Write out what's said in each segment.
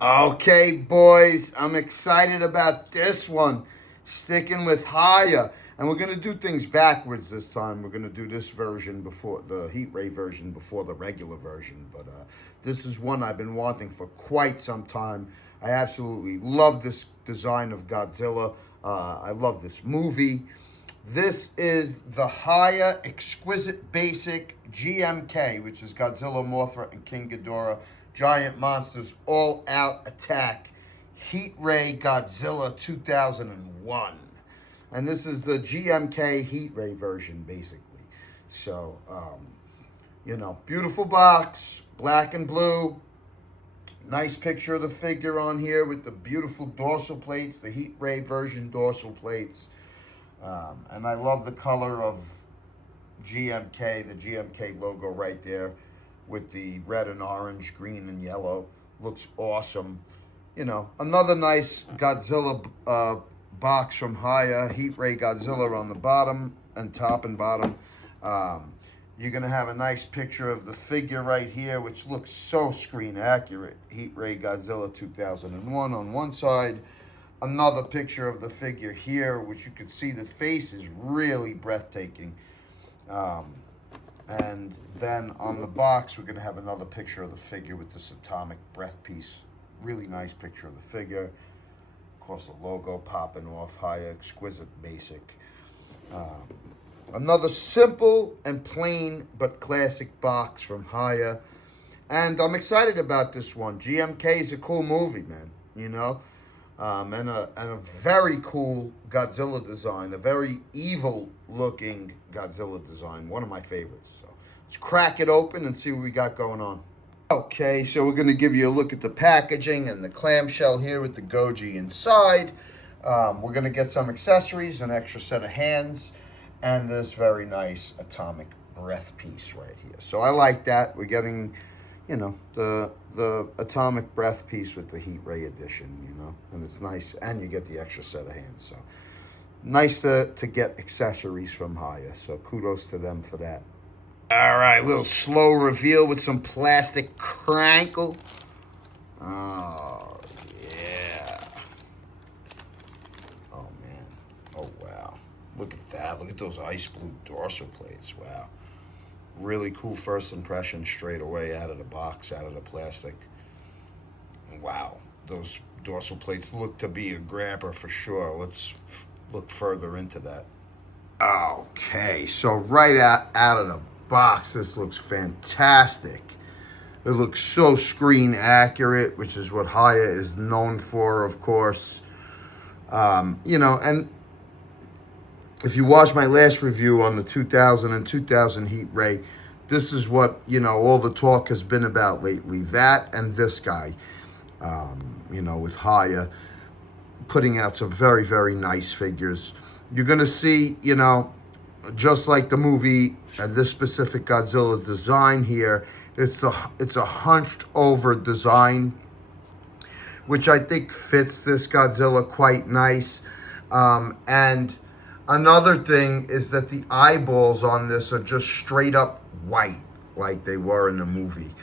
Okay, boys, I'm excited about this one. Sticking with Hiya. And we're going to do things backwards this time. We're going to do this version before the Heat Ray version before the regular version. But this is one I've been wanting for quite some time. I absolutely love this design of Godzilla. I love this movie. This is the Hiya Exquisite Basic GMK, which is Godzilla, Mothra, and King Ghidorah. Giant Monsters All Out Attack. Heat Ray Godzilla 2001. And this is the GMK Heat Ray version, basically. So, beautiful box, black and blue. Nice picture of the figure on here with the beautiful dorsal plates, the Heat Ray version dorsal plates. And I love the color of GMK, the GMK logo right there with the red and orange, green and yellow. Looks awesome. Another nice Godzilla box from Hiya. Heat Ray Godzilla on the bottom and top and bottom. You're going to have a nice picture of the figure right here, which looks so screen accurate. Heat Ray Godzilla 2001 on one side. Another picture of the figure here, which you can see the face is really breathtaking. And then on the box, we're going to have another picture of the figure with this atomic breath piece. Really nice picture of the figure. Of course, the logo popping off, Hiya Exquisite Basic. Another simple and plain but classic box from Hiya. And I'm excited about this one. GMK is a cool movie, man, and a very cool Godzilla design, a very evil looking Godzilla design, one of my favorites. So let's crack it open and see what we got going on. Okay, so we're going to give you a look at the packaging and the clamshell here with the Goji inside. We're going to get some accessories, an extra set of hands, and this very nice atomic breath piece right here. So I like that. We're getting, the atomic breath piece with the Heat Ray edition, and it's nice, and you get the extra set of hands. So nice to get accessories from Hiya. So kudos to them for that. All right, little slow reveal with some plastic crankle. Oh, yeah. Oh, man. Oh, wow. Look at that. Look at those ice blue dorsal plates. Wow. Really cool first impression straight away out of the box, out of the plastic. Wow. Those dorsal plates look to be a grabber for sure. Let's look further into that. Okay, so right out of the box, this looks fantastic. It looks so screen accurate, which is what Hiya is known for, of course. And if you watch my last review on the 2000 and 2000 Heat Ray, this is what, all the talk has been about lately. That and this guy, with Hiya, putting out some very, very nice figures. You're going to see, just like the movie and this specific Godzilla design here, it's a hunched over design, which I think fits this Godzilla quite nice. And another thing is that the eyeballs on this are just straight up white, like they were in the movie.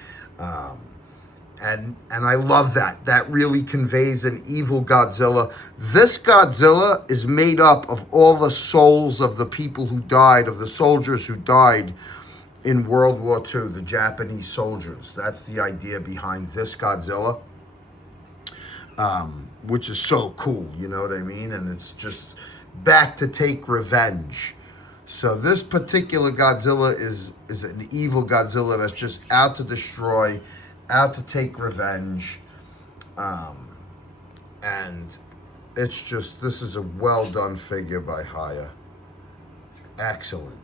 And I love that. That really conveys an evil Godzilla. This Godzilla is made up of all the souls of the people who died, of the soldiers who died in World War II, the Japanese soldiers. That's the idea behind this Godzilla, which is so cool, you know what I mean? And it's just back to take revenge. So this particular Godzilla is an evil Godzilla that's just out to destroy, out to take revenge. And it's just, this is a well done figure by Hiya. Excellent.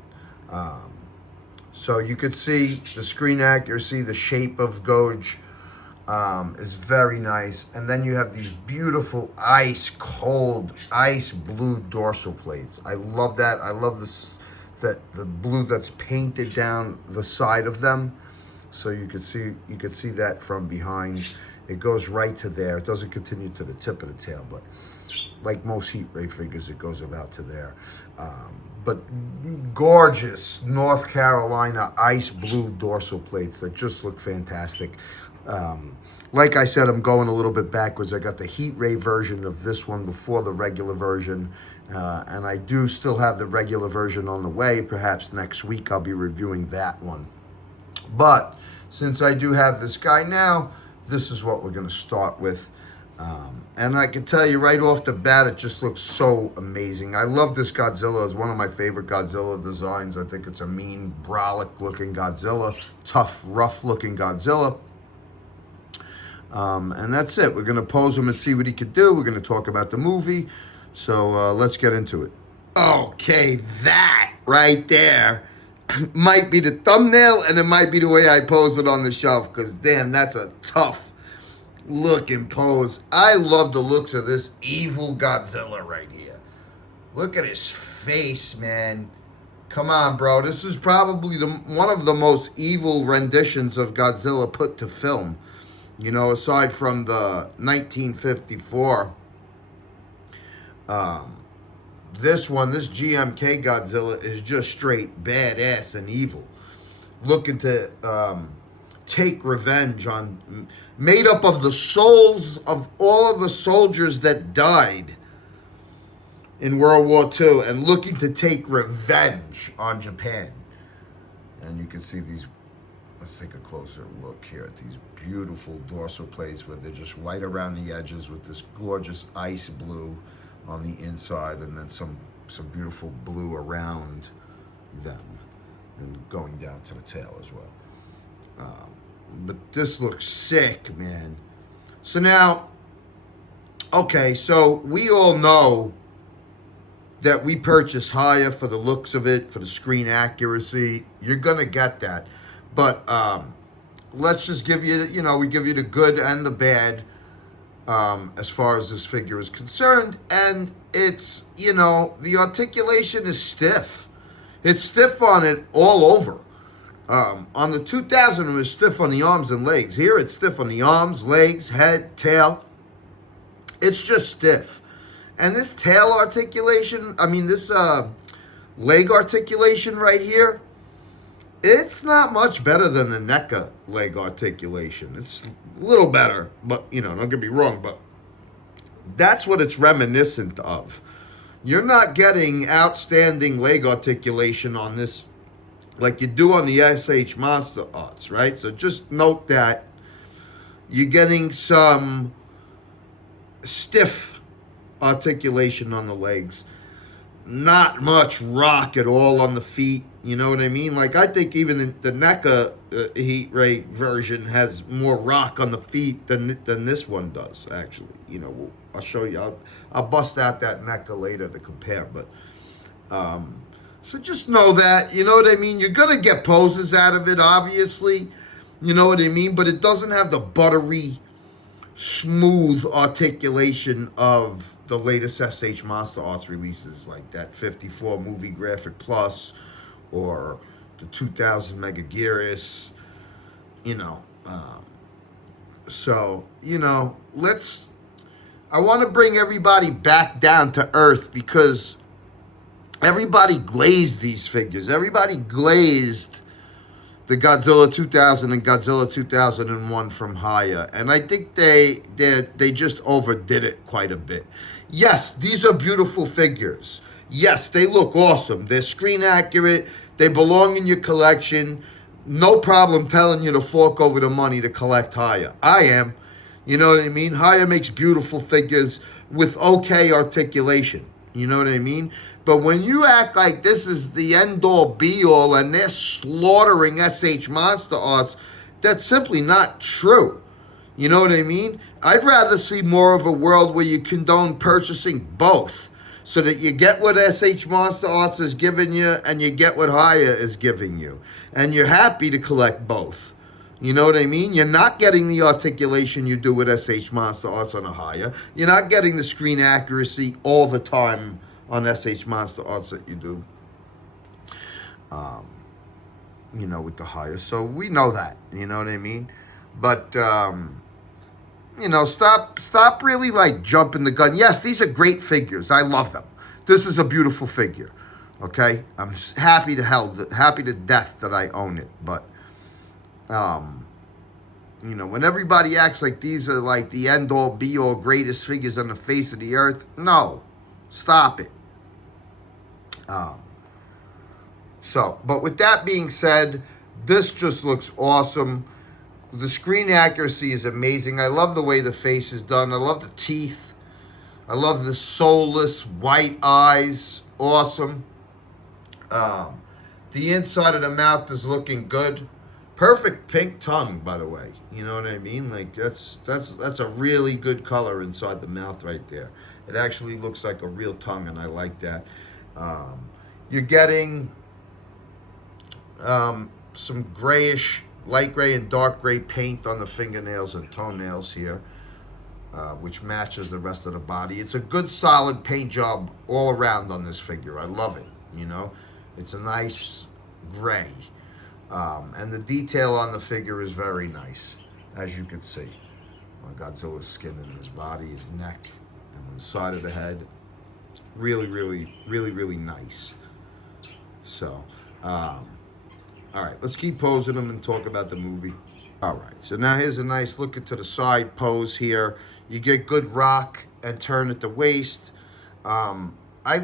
So you could see the screen accuracy, the shape of Goj is very nice. And then you have these beautiful ice cold, ice blue dorsal plates. I love that. I love this, that the blue that's painted down the side of them. So you could see that from behind. It goes right to there. It doesn't continue to the tip of the tail, but like most Heat Ray figures, it goes about to there. But gorgeous North Carolina ice blue dorsal plates that just look fantastic. Like I said, I'm going a little bit backwards. I got the heat ray version of this one before the regular version. And I do still have the regular version on the way. Perhaps next week I'll be reviewing that one. But since I do have this guy now, this is what we're going to start with. And I can tell you right off the bat, it just looks so amazing. I love this Godzilla. It's one of my favorite Godzilla designs. I think it's a mean, brolic-looking Godzilla. Tough, rough-looking Godzilla. And that's it. We're going to pose him and see what he could do. We're going to talk about the movie. So let's get into it. Okay, that right there might be the thumbnail, and it might be the way I pose it on the shelf, because damn, that's a tough looking pose. I love the looks of this evil Godzilla right here. Look at his face, man. Come on, bro. This is probably one of the most evil renditions of Godzilla put to film. You know, aside from the 1954, this one, this GMK Godzilla, is just straight badass and evil. Looking to take revenge on, made up of the souls of all of the soldiers that died in World War II, and looking to take revenge on Japan. And you can see these, let's take a closer look here at these beautiful dorsal plates where they're just white around the edges with this gorgeous ice blue on the inside, and then some beautiful blue around them and going down to the tail as well. But this looks sick, man. So now, okay, so we all know that we purchase Hiya for the looks of it, for the screen accuracy. You're gonna get that. But let's just give you, you know, we give you the good and the bad as far as this figure is concerned. And it's, you know, the articulation is stiff. It's stiff on it all over. On the 2000, it was stiff on the arms and legs. Here, it's stiff on the arms, legs, head, tail. It's just stiff. And this tail articulation, I mean, this leg articulation right here, it's not much better than the NECA leg articulation. It's a little better, but, you know, don't get me wrong, but that's what it's reminiscent of. You're not getting outstanding leg articulation on this like you do on the SH Monster Arts, right? So just note that you're getting some stiff articulation on the legs. Not much rock at all on the feet. You know what I mean? Like, I think even the NECA heat ray version has more rock on the feet than this one does, actually. You know, I'll show you. I'll bust out that NECA later to compare. But so just know that, you know what I mean? You're going to get poses out of it, obviously. You know what I mean? But it doesn't have the buttery, smooth articulation of the latest SH Monster Arts releases, like that 54 Movie Graphic Plus or the 2000 Mega Gearus, you know. So, you know, I want to bring everybody back down to earth, because everybody glazed these figures. Everybody glazed the Godzilla 2000 and Godzilla 2001 from Hiya. And I think they just overdid it quite a bit. Yes, these are beautiful figures. Yes, they look awesome. They're screen accurate. They belong in your collection. No problem telling you to fork over the money to collect Hiya. I am. You know what I mean? Hiya makes beautiful figures with okay articulation. You know what I mean? But when you act like this is the end-all, be-all, and they're slaughtering SH Monster Arts, that's simply not true. You know what I mean? I'd rather see more of a world where you condone purchasing both, so that you get what SH Monster Arts is giving you and you get what Hiya is giving you. And you're happy to collect both. You know what I mean? You're not getting the articulation you do with SH Monster Arts on a Hiya. You're not getting the screen accuracy all the time on SH Monster Arts that you do, you know, with the Hiya. So we know that, you know what I mean? But, you know, stop really, like, jumping the gun. Yes, these are great figures. I love them. This is a beautiful figure, okay? I'm happy to death that I own it. But, You know, when everybody acts like these are like the end all be all greatest figures on the face of the earth, no, stop it. Um, but with that being said, this just looks awesome. The screen accuracy is amazing. I love the way the face is done. I love the teeth. I love the soulless white eyes. Awesome. The inside of the mouth is looking good. Perfect pink tongue, by the way. You know what I mean? Like that's a really good color inside the mouth right there. It actually looks like a real tongue, and I like that. You're getting some grayish, light gray and dark gray paint on the fingernails and toenails here, which matches the rest of the body. It's a good solid paint job all around on this figure. I love it, you know. It's a nice gray. And the detail on the figure is very nice, as you can see. Godzilla's skin and his body, his neck, and on the side of the head. Really, really, really, really nice. So, all right, let's keep posing them and talk about the movie. All right, so now here's a nice look into the side pose here. You get good rock and turn at the waist. I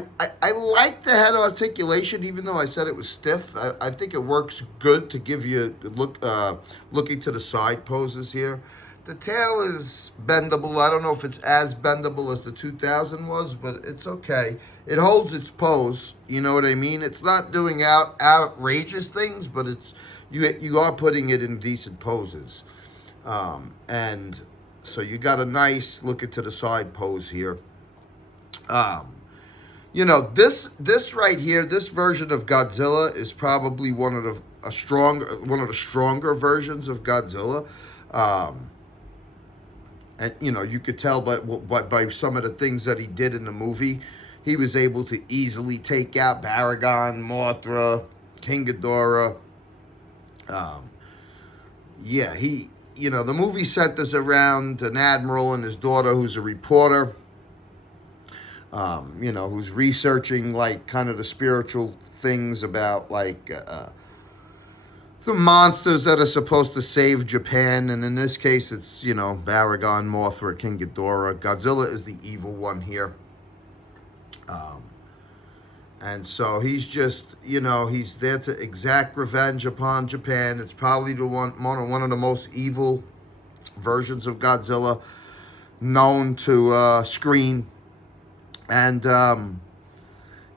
like the head articulation, even though I said it was stiff. I think it works good to give you a good look, looking to the side poses here. The tail is bendable. I don't know if it's as bendable as the 2000 was, but it's okay. It holds its pose. You know what I mean? It's not doing outrageous things, but it's you are putting it in decent poses. And so you got a nice look into the side pose here. You know, this right here, this version of Godzilla is probably one of the stronger versions of Godzilla. And you know, you could tell by some of the things that he did in the movie, he was able to easily take out Baragon, Mothra, King Ghidorah. Yeah, you know, the movie centers around an admiral and his daughter who's a reporter. You know, who's researching like kind of the spiritual things about like the monsters that are supposed to save Japan, and in this case, it's, you know, Baragon, Mothra, King Ghidorah. Godzilla is the evil one here, and so he's just, you know, he's there to exact revenge upon Japan. It's probably one of the most evil versions of Godzilla known to screen. And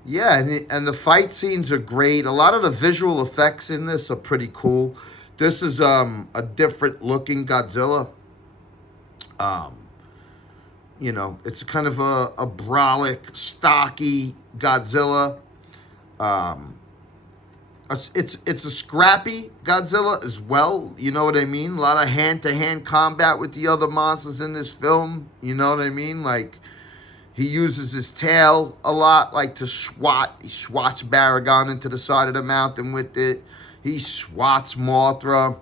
yeah, and the fight scenes are great. A lot of the visual effects in this are pretty cool. This is a different looking Godzilla. You know, it's kind of a brolic, stocky Godzilla. It's a scrappy Godzilla as well. You know what I mean? A lot of hand-to-hand combat with the other monsters in this film. You know what I mean? Like, he uses his tail a lot, like to swat. He swats Baragon into the side of the mountain with it. He swats Mothra.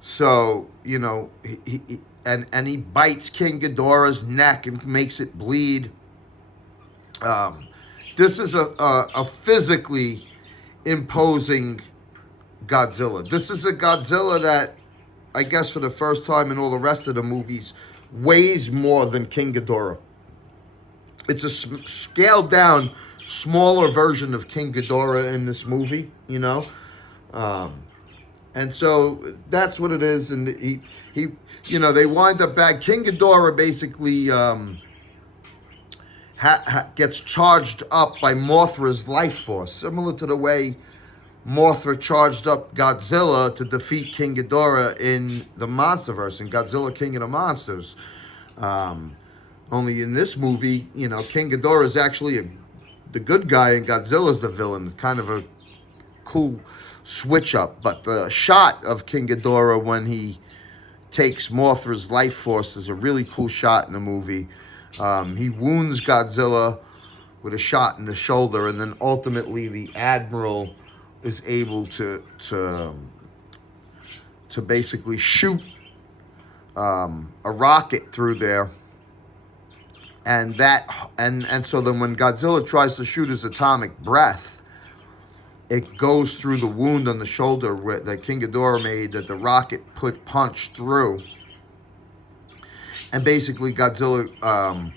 So, you know, he bites King Ghidorah's neck and makes it bleed. This is a physically imposing Godzilla. This is a Godzilla that, I guess for the first time in all the rest of the movies, weighs more than King Ghidorah. It's a scaled down, smaller version of King Ghidorah in this movie, you know. And so that's what it is. And he you know, they wind up back. King Ghidorah basically gets charged up by Mothra's life force, similar to the way Mothra charged up Godzilla to defeat King Ghidorah in the Monsterverse, in Godzilla King of the Monsters. Only in this movie, you know, King Ghidorah is actually the good guy and Godzilla's the villain. Kind of a cool switch up. But the shot of King Ghidorah when he takes Mothra's life force is a really cool shot in the movie. He wounds Godzilla with a shot in the shoulder, and then ultimately the Admiral is able to basically shoot a rocket through there, and so then when Godzilla tries to shoot his atomic breath, it goes through the wound on the shoulder that King Ghidorah made, that the rocket punched through. And basically Godzilla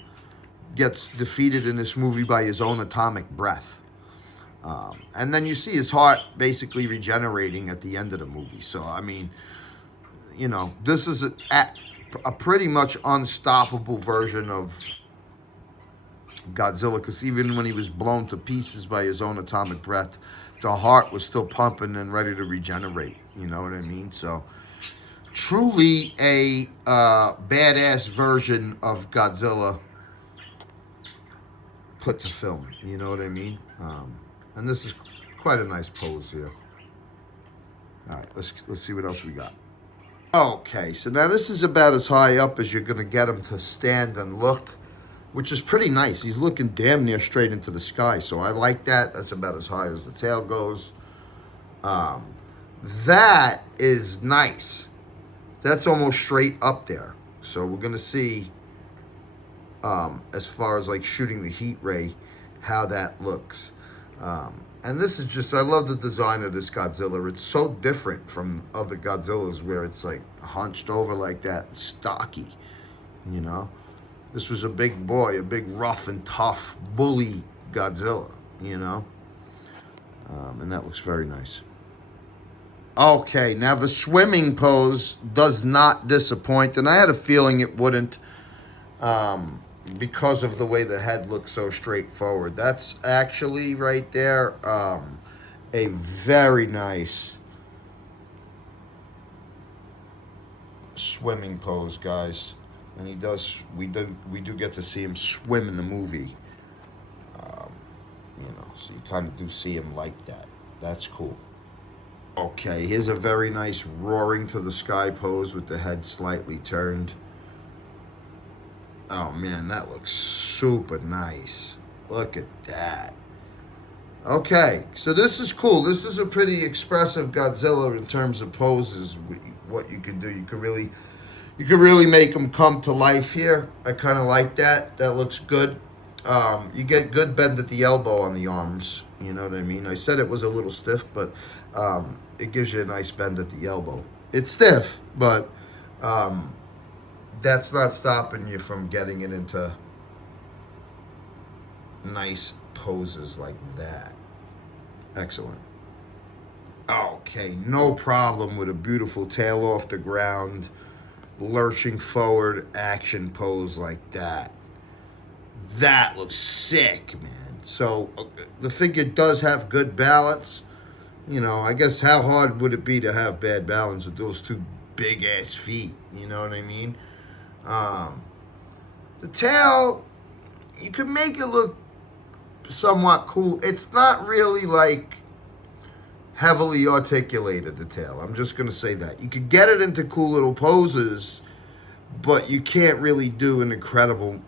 gets defeated in this movie by his own atomic breath. And then you see his heart basically regenerating at the end of the movie. So, I mean, you know, this is a pretty much unstoppable version of Godzilla, because even when he was blown to pieces by his own atomic breath, the heart was still pumping and ready to regenerate. You know what I mean? So, truly a badass version of Godzilla put to film. You know what I mean? And this is quite a nice pose here. All right, let's see what else we got. Okay, so now this is about as high up as you're going to get him to stand and look, which is pretty nice. He's looking damn near straight into the sky, so I like that. That's about as high as the tail goes. That is nice. That's almost straight up there. So we're going to see, as far as like shooting the heat ray, how that looks. And this is just, I love the design of this Godzilla. It's so different from other Godzillas where it's like hunched over like that and stocky, you know? This was a big boy, a big rough and tough bully Godzilla, you know? And that looks very nice. Okay, now the swimming pose does not disappoint, and I had a feeling it wouldn't, because of the way the head looks so straightforward. That's actually right there a very nice swimming pose, guys. And he does, we do get to see him swim in the movie. You know, so you kind of do see him like that. That's cool. Okay, here's a very nice roaring to the sky pose with the head slightly turned. Oh man, that looks super nice. Look at that. Okay, so this is cool. This is a pretty expressive Godzilla in terms of poses. What you can do, you could really make him come to life here. I kind of like that. That looks good. You get good bend at the elbow on the arms. You know what I mean? I said it was a little stiff, but it gives you a nice bend at the elbow. It's stiff, but that's not stopping you from getting it into nice poses like that. Excellent. Okay, no problem with a beautiful tail off the ground, lurching forward action pose like that. That looks sick, man. So the figure does have good balance. You know, I guess how hard would it be to have bad balance with those two big ass feet? You know what I mean? The tail, you could make it look somewhat cool. It's not really like heavily articulated, the tail. I'm just going to say that. You could get it into cool little poses, but you can't really do an incredible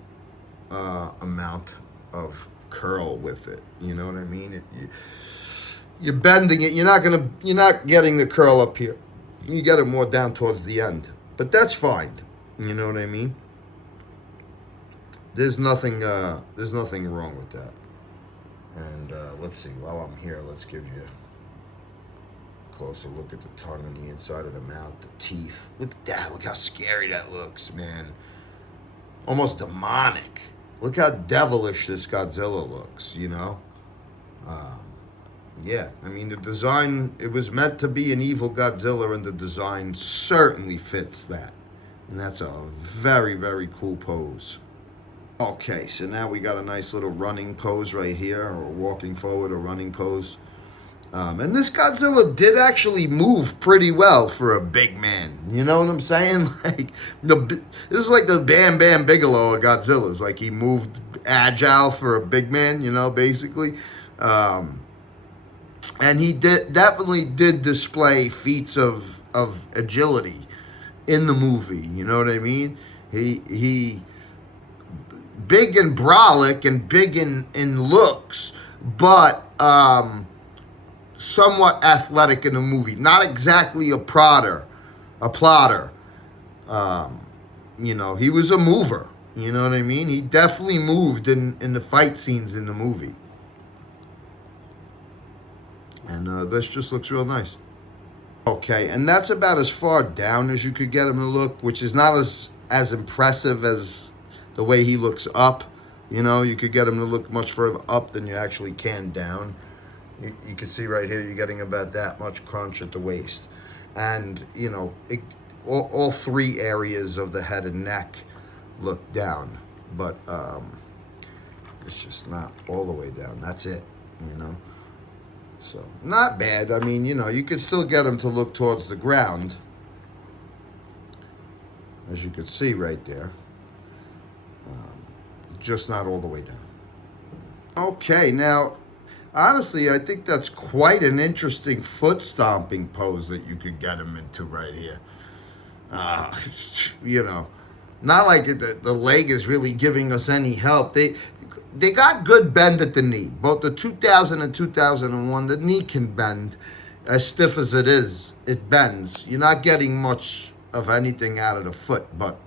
amount of curl with it. You know what I mean? You're bending it. You're not getting the curl up here. You get it more down towards the end. But that's fine. You know what I mean? There's nothing wrong with that. And let's see, while I'm here, let's give you a closer look at the tongue on the inside of the mouth, the teeth. Look at that. Look how scary that looks, man. Almost demonic. Look how devilish this Godzilla looks, you know? Yeah, I mean, the design, it was meant to be an evil Godzilla, and the design certainly fits that. And that's a very, very cool pose. Okay, so now we got a nice little running pose right here, or walking forward, or running pose. And this Godzilla did actually move pretty well for a big man. You know what I'm saying? Like this is like the Bam Bam Bigelow of Godzilla's. Like he moved agile for a big man. You know, basically. And he definitely did display feats of agility in the movie. You know what I mean? He big and brolic and big in looks, but somewhat athletic in the movie. Not exactly a plotter. You know, he was a mover. You know what I mean? He definitely moved in the fight scenes in the movie. And this just looks real nice. Okay, and that's about as far down as you could get him to look, which is not as impressive as the way he looks up. You know, you could get him to look much further up than you actually can down. You can see right here, you're getting about that much crunch at the waist. And, you know, all three areas of the head and neck look down. But it's just not all the way down. That's it, you know. So, not bad. I mean, you know, you could still get him to look towards the ground. As you could see right there. Just not all the way down. Okay, now, honestly, I think that's quite an interesting foot stomping pose that you could get him into right here. You know, not like the leg is really giving us any help. They got good bend at the knee. Both the 2000 and 2001, the knee can bend. As stiff as it is, it bends. You're not getting much of anything out of the foot, but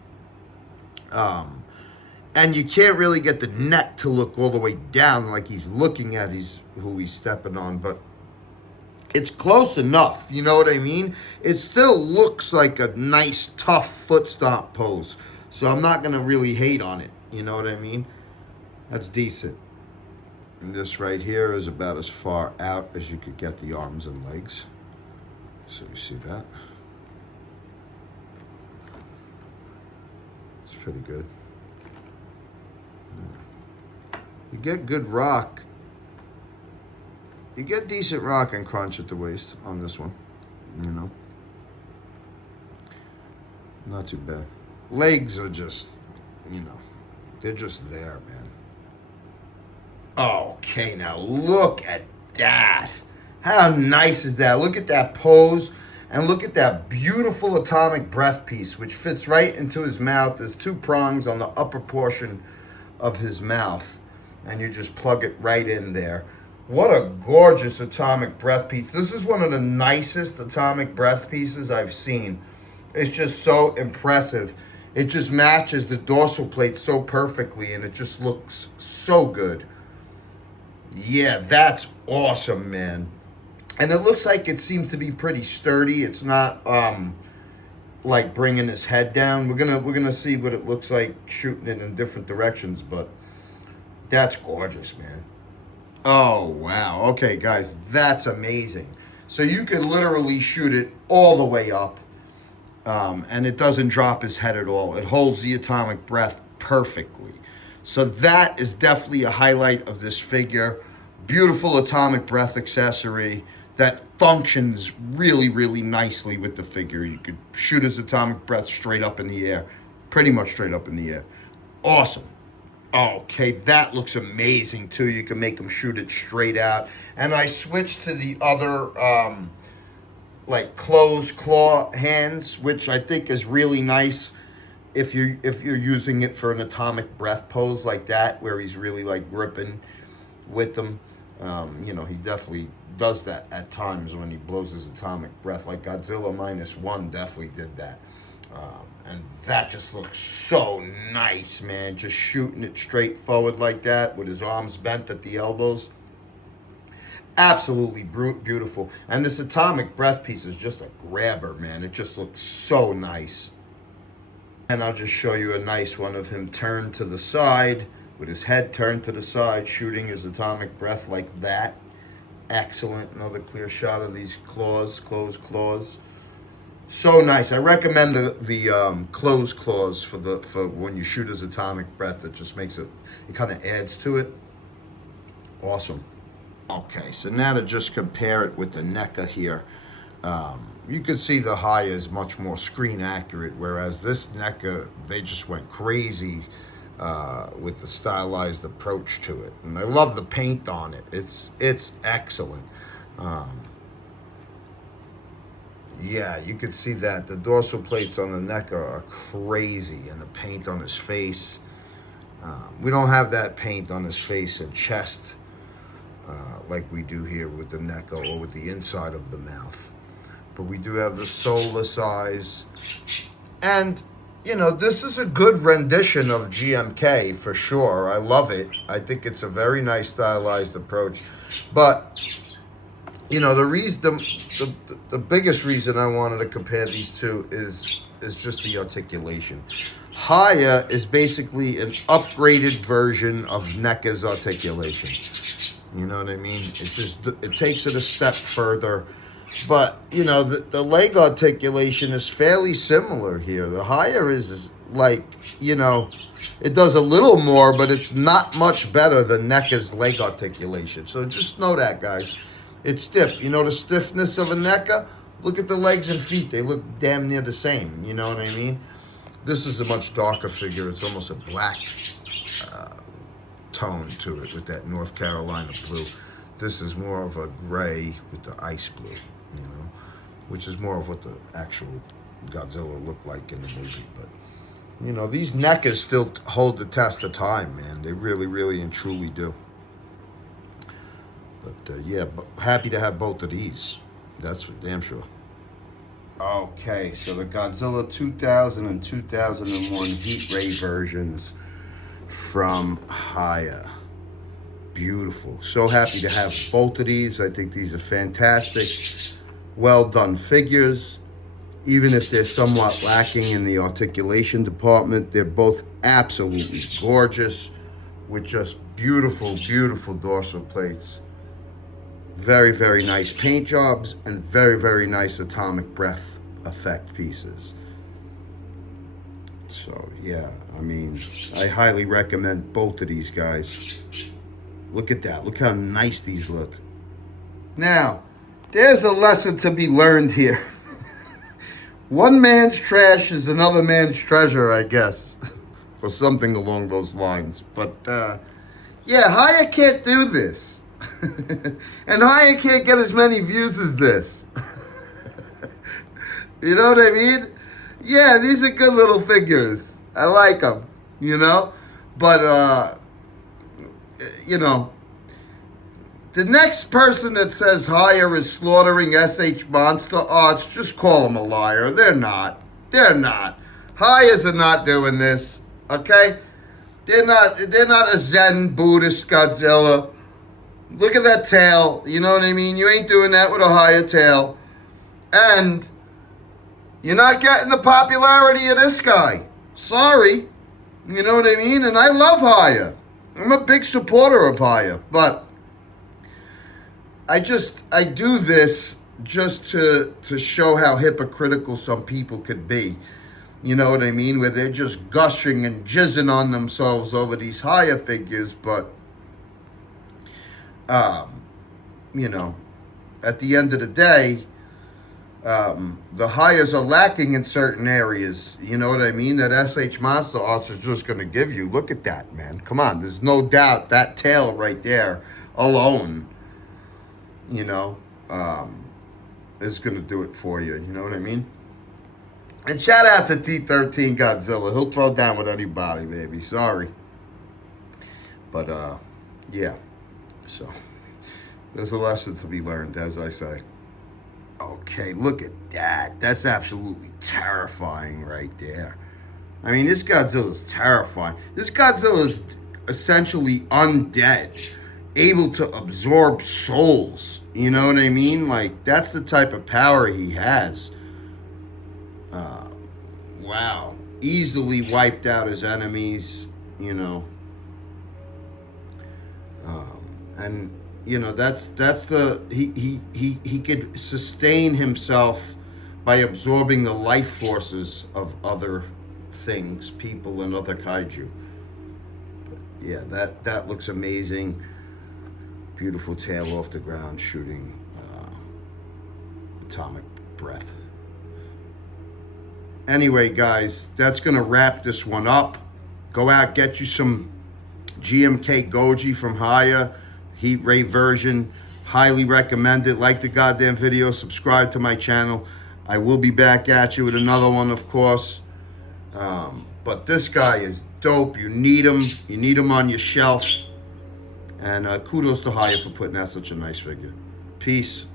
and you can't really get the neck to look all the way down like he's looking at who he's stepping on, but it's close enough, you know what I mean? It still looks like a nice, tough foot stomp pose, so I'm not going to really hate on it, you know what I mean? That's decent. And this right here is about as far out as you could get the arms and legs. So you see that? It's pretty good. You get good rock. You get decent rock and crunch at the waist on this one, you know. Not too bad. Legs are just, you know, they're just there, man. Okay, now look at that. How nice is that? Look at that pose, and look at that beautiful atomic breath piece, which fits right into his mouth. There's two prongs on the upper portion of his mouth, and you just plug it right in there. What a gorgeous atomic breath piece. This is one of the nicest atomic breath pieces I've seen. It's just so impressive. It just matches the dorsal plate so perfectly, and it just looks so good. Yeah, that's awesome, man. And it looks like it seems to be pretty sturdy. It's not like bringing his head down. We're gonna see what it looks like shooting it in different directions, but that's gorgeous, man. Oh, wow. Okay, guys, that's amazing. So you could literally shoot it all the way up, and it doesn't drop his head at all. It holds the atomic breath perfectly. So that is definitely a highlight of this figure. Beautiful atomic breath accessory that functions really, really nicely with the figure. You could shoot his atomic breath straight up in the air, pretty much straight up in the air. Awesome. Okay, that looks amazing too. You can make him shoot it straight out. And I switched to the other like closed claw hands, which I think is really nice if you're using it for an atomic breath pose like that, where he's really like gripping with them. You know, he definitely does that at times when he blows his atomic breath, like Godzilla -1 definitely did that. And that just looks so nice, man. Just shooting it straight forward like that with his arms bent at the elbows. Absolutely beautiful. And this atomic breath piece is just a grabber, man. It just looks so nice. And I'll just show you a nice one of him turned to the side, with his head turned to the side, shooting his atomic breath like that. Excellent. Another clear shot of these claws, closed claws. So nice. I recommend the closed claws for when you shoot his atomic breath. It just makes it kind of adds to it. Awesome. Okay, so now to just compare it with the NECA here. You can see the Hiya is much more screen accurate, whereas this NECA, they just went crazy with the stylized approach to it. And I love the paint on it. It's excellent. Yeah, you could see that. The dorsal plates on the NECA are crazy, and the paint on his face. We don't have that paint on his face and chest like we do here with the NECA or with the inside of the mouth. But we do have the soulless eyes. And, you know, this is a good rendition of GMK for sure. I love it. I think it's a very nice stylized approach. But you know, the biggest reason I wanted to compare these two is just the articulation. Hiya is basically an upgraded version of NECA's articulation. You know what I mean? It takes it a step further. But, you know, the leg articulation is fairly similar here. The Hiya is like, you know, it does a little more, but it's not much better than NECA's leg articulation. So just know that, guys. It's stiff. You know the stiffness of a NECA? Look at the legs and feet. They look damn near the same. You know what I mean? This is a much darker figure. It's almost a black tone to it with that North Carolina blue. This is more of a gray with the ice blue, you know, which is more of what the actual Godzilla looked like in the movie. But, you know, these NECAs still hold the test of time, man. They really, really and truly do. But, yeah, happy to have both of these. That's for damn sure. Okay, so the Godzilla 2000 and 2001 Heat Ray versions from Hiya. Beautiful. So happy to have both of these. I think these are fantastic, well done figures. Even if they're somewhat lacking in the articulation department, they're both absolutely gorgeous with just beautiful, beautiful dorsal plates. Very, very nice paint jobs and very, very nice atomic breath effect pieces. So, yeah, I mean, I highly recommend both of these guys. Look at that. Look how nice these look. Now, there's a lesson to be learned here. One man's trash is another man's treasure, I guess. Or something along those lines. But, yeah, Hiya can't do this. And Hiya can't get as many views as this. You know what I mean? Yeah, these are good little figures. I like them, you know? But, you know, the next person that says Hiya is slaughtering SH Monster Arts, just call them a liar. They're not. They're not. Hiyas are not doing this, okay? They're not a Zen Buddhist Godzilla. Look at that tail. You know what I mean? You ain't doing that with a Hiya tail. And you're not getting the popularity of this guy. Sorry. You know what I mean? And I love Hiya. I'm a big supporter of Hiya. But I do this just to show how hypocritical some people could be. You know what I mean? Where they're just gushing and jizzing on themselves over these Hiya figures. But you know, at the end of the day, the Hiyas are lacking in certain areas. You know what I mean? That SH Monster Arts is just going to give you. Look at that, man. Come on. There's no doubt that tail right there alone, you know, is going to do it for you. You know what I mean? And shout out to T13 Godzilla. He'll throw down with anybody, baby. Sorry. But, yeah. So, there's a lesson to be learned, as I say. Okay, look at that. That's absolutely terrifying right there. I mean, this Godzilla is terrifying. This Godzilla is essentially undead, able to absorb souls. You know what I mean? Like, that's the type of power he has. Wow. Easily wiped out his enemies, you know. And you know, that's the he could sustain himself by absorbing the life forces of other things, people, and other kaiju. But yeah, that looks amazing. Beautiful tail off the ground, shooting atomic breath. Anyway, guys, that's gonna wrap this one up. Go out, get you some GMK Goji from Hiya. Heat Ray version. Highly recommend it. Like the goddamn video. Subscribe to my channel. I will be back at you with another one, of course. But this guy is dope. You need him. You need him on your shelf. And kudos to Hiya for putting out such a nice figure. Peace.